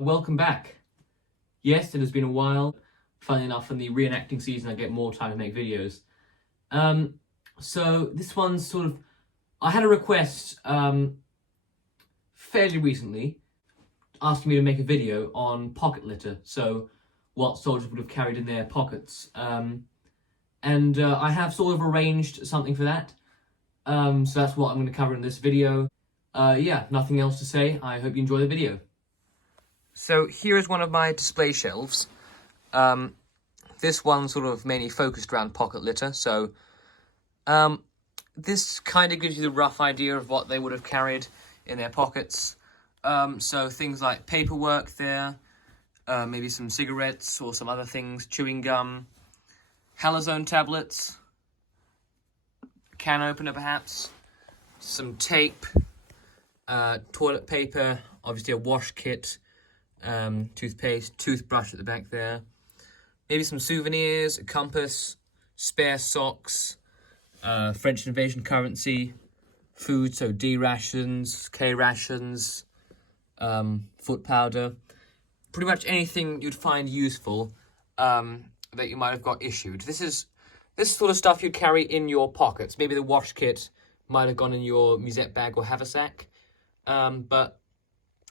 Welcome back. Yes, it has been a while. Funnily enough, in the reenacting season, I get more time to make videos. So this one's sort of... I had a request fairly recently asking me to make a video on pocket litter, so what soldiers would have carried in their pockets. I have sort of arranged something for that. So that's what I'm going to cover in this video. Yeah, nothing else to say. I hope you enjoy the video. So here is one of my display shelves. This one sort of mainly focused around pocket litter, so this kind of gives you the rough idea of what they would have carried in their pockets. So things like paperwork there, maybe some cigarettes or some other things, chewing gum, halazone tablets, can opener perhaps, some tape, toilet paper, obviously a wash kit, toothpaste, toothbrush at the back there, maybe some souvenirs, a compass, spare socks, French invasion currency, food, so D rations, K rations, foot powder, pretty much anything you'd find useful that you might have got issued. This is sort of stuff you'd carry in your pockets. Maybe the wash kit might have gone in your musette bag or haversack, and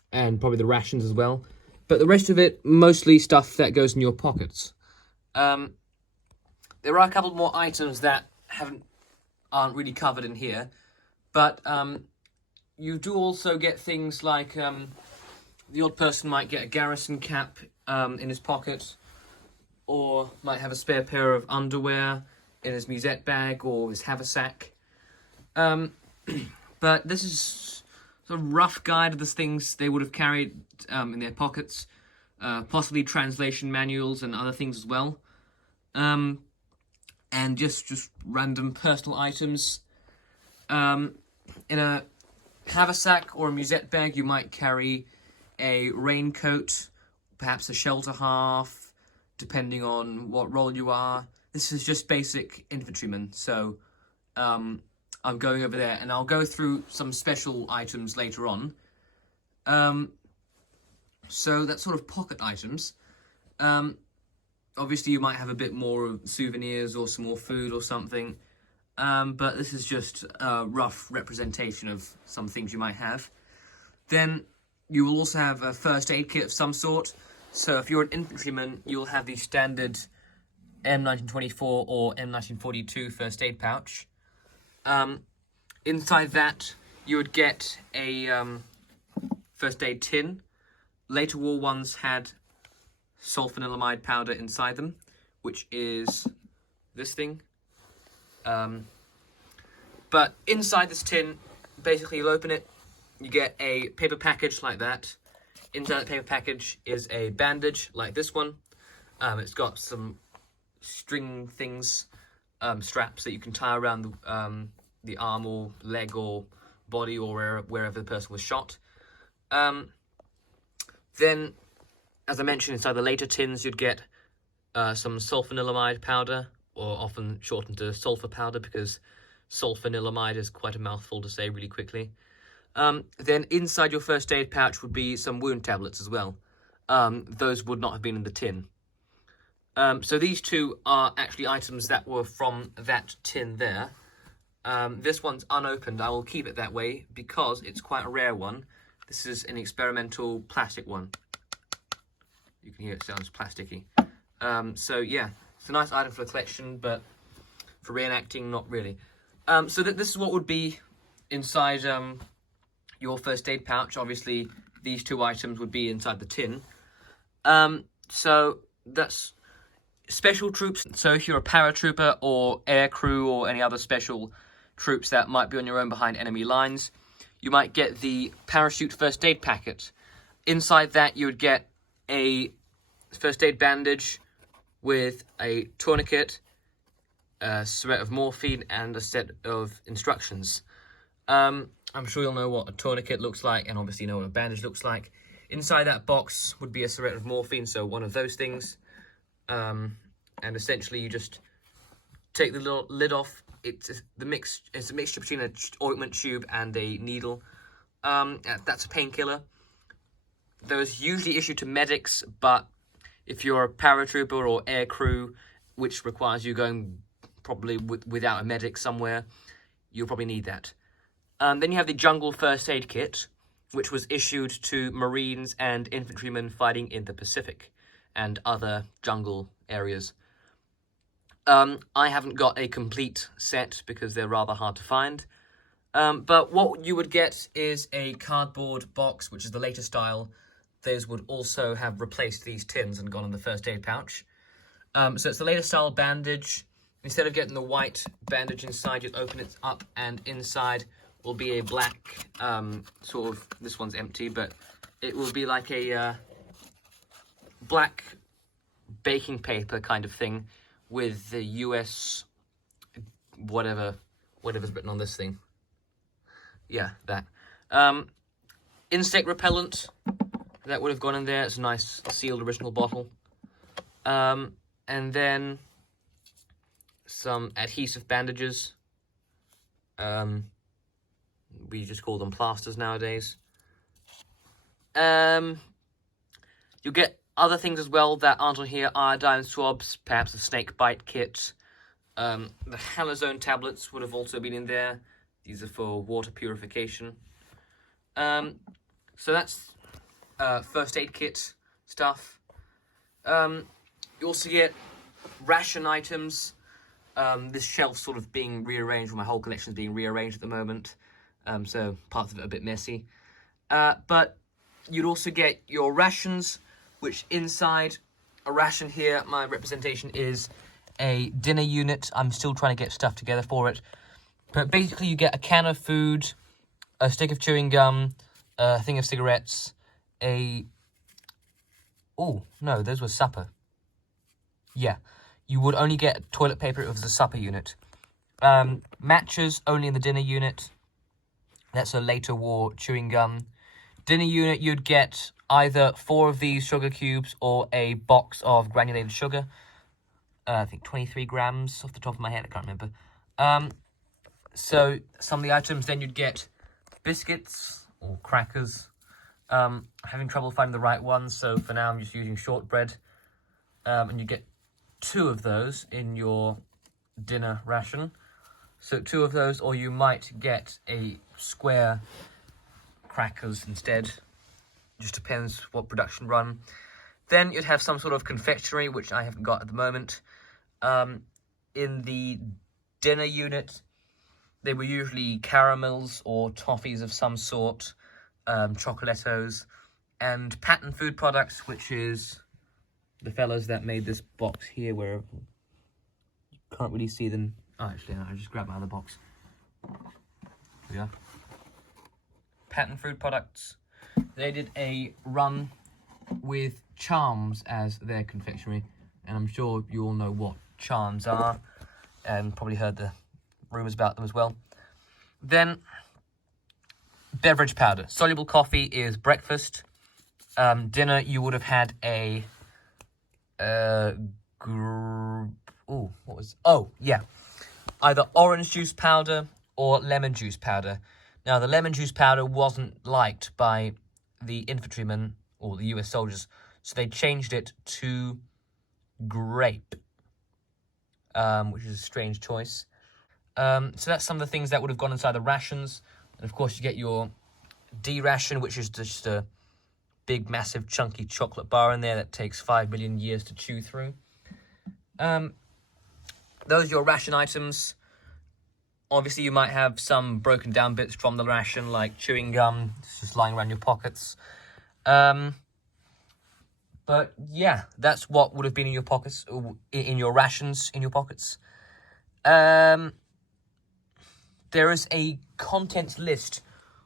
probably the rations as well. But the rest of it, mostly stuff that goes in your pockets. There are a couple more items that aren't really covered in here, but you do also get things like the odd person might get a garrison cap in his pocket, or might have a spare pair of underwear in his musette bag or his haversack. But this is sort of rough guide of the things they would have carried in their pockets, possibly translation manuals and other things as well, and just random personal items. In a haversack or a musette bag, you might carry a raincoat, perhaps a shelter half, depending on what role you are. This is just basic infantryman, so I'm going over there, and I'll go through some special items later on. So that's sort of pocket items. Obviously you might have a bit more of souvenirs or some more food or something, but this is just a rough representation of some things you might have. Then you will also have a first aid kit of some sort. So if you're an infantryman, you'll have the standard M1924 or M1942 first aid pouch. Inside that, you would get a first aid tin. Later war ones had sulfanilamide powder inside them, which is this thing. But inside this tin, basically you'll open it, you get a paper package like that. Inside the paper package is a bandage like this one. It's got some string things, straps that you can tie around the arm or leg or body or wherever the person was shot. Then, as I mentioned, inside the later tins you'd get some sulfanilamide powder, or often shortened to sulfur powder because sulfanilamide is quite a mouthful to say really quickly. Then inside your first aid pouch would be some wound tablets as well. Those would not have been in the tin. So these two are actually items that were from that tin there. This one's unopened. I will keep it that way because it's quite a rare one. This is an experimental plastic one. You can hear it sounds plasticky. So yeah, it's a nice item for the collection, but for reenacting, not really. So this is what would be inside your first aid pouch. Obviously, these two items would be inside the tin. So that's special troops. So if you're a paratrooper or air crew or any other special troops that might be on your own behind enemy lines, you might get the parachute first aid packet. Inside that, you would get a first aid bandage with a tourniquet, a syringe of morphine, and a set of instructions. I'm sure you'll know what a tourniquet looks like, and obviously know what a bandage looks like. Inside that box would be a syringe of morphine, so one of those things. And essentially you just take the little lid off. It's a mixture between an ointment tube and a needle. That's a painkiller. Those usually issued to medics, but if you're a paratrooper or air crew, which requires you going probably without a medic somewhere, you'll probably need that. Then you have the Jungle First Aid Kit, which was issued to Marines and infantrymen fighting in the Pacific and other jungle areas. I haven't got a complete set because they're rather hard to find. But what you would get is a cardboard box, which is the latest style. Those would also have replaced these tins and gone in the first aid pouch. So it's the latest style bandage. Instead of getting the white bandage inside, you open it up and inside will be a black, sort of, this one's empty, but it will be like a black baking paper kind of thing with the US, whatever's written on this thing. Yeah, that. Insect repellent, that would have gone in there. It's a nice sealed original bottle. And then some adhesive bandages. We just call them plasters nowadays. You'll get other things as well that aren't on here. Iodine swabs, perhaps a snake bite kit. The halazone tablets would have also been in there. These are for water purification. So that's first aid kit stuff. You also get ration items. This shelf's sort of being rearranged, my whole collection is being rearranged at the moment. So parts of it are a bit messy. But you'd also get your rations, which inside a ration here, my representation is a dinner unit. I'm still trying to get stuff together for it. But basically you get a can of food, a stick of chewing gum, a thing of cigarettes, oh, no, those were supper. Yeah, you would only get toilet paper if it was a supper unit. Matches only in the dinner unit. That's a later war chewing gum. Dinner unit, you'd get either 4 of these sugar cubes or a box of granulated sugar. I think 23 grams off the top of my head, I can't remember. So some of the items, then you'd get biscuits or crackers. Having trouble finding the right ones, so for now I'm just using shortbread. And you get 2 of those in your dinner ration. So 2 of those, or you might get a square crackers instead. Just depends what production run. Then you'd have some sort of confectionery, which I haven't got at the moment. In the dinner unit, they were usually caramels or toffees of some sort, chocolattos, and pattern food products, which is the fellas that made this box here, where you can't really see them. Oh, actually, no, I just grabbed my other box. Here we are. Pattern food products. They did a run with charms as their confectionery, and I'm sure you all know what charms are, and probably heard the rumours about them as well. Then, beverage powder. Soluble coffee is breakfast. Dinner, you would have had a either orange juice powder or lemon juice powder. Now, the lemon juice powder wasn't liked by the infantrymen or the US soldiers, so they changed it to grape, which is a strange choice. So that's some of the things that would have gone inside the rations. And of course, you get your D ration, which is just a big, massive, chunky chocolate bar in there that takes 5 million years to chew through. Those are your ration items. Obviously, you might have some broken down bits from the ration, like chewing gum. It's just lying around your pockets. But yeah, that's what would have been in your pockets, in your rations, in your pockets. There is a contents list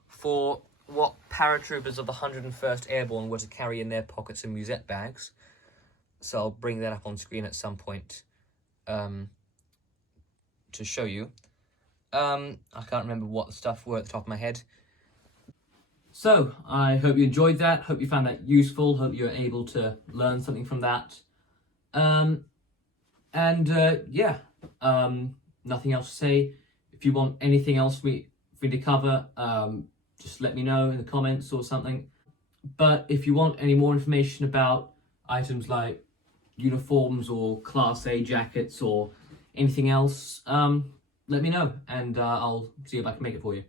for what paratroopers of the 101st Airborne were to carry in their pockets and musette bags. So I'll bring that up on screen at some point to show you. I can't remember what the stuff were at the top of my head. So, I hope you enjoyed that. Hope you found that useful. Hope you're able to learn something from that. Nothing else to say. If you want anything else for me to cover, just let me know in the comments or something. But if you want any more information about items like uniforms or Class A jackets or anything else, let me know, and I'll see if I can make it for you.